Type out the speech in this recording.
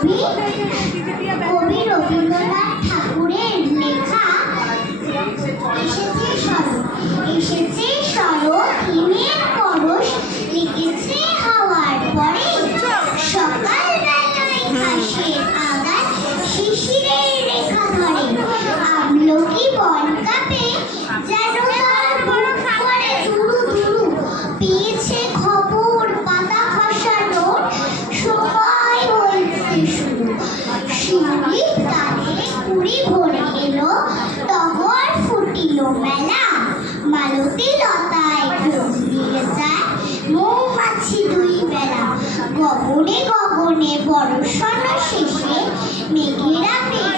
কবি রবীন্দ্রনাথ ঠাকুরের লেখা এসেছে শরৎ হিমের পরশ, লিখেছে হাওয়ার পরে। সকাল বেলায় ঘাসের আগায় শিশিরের রেখা ধরে, আমলকি বন কাঁপে যেন তার বুক করে ধুরু ধুরু। পেয়েছে খবর পাতা খসানোর, সময় হয়েছে শুরু। শিউলির গানে কুড়ি ভরে এলো, টগর ফুটিল মেলা। মালতী লতায় খোঁজ দিয়ে যায় মৌমাছি দুই বেলা। গগনে গগনে বর্ষণ শেষে মেঘেরা পেয়ে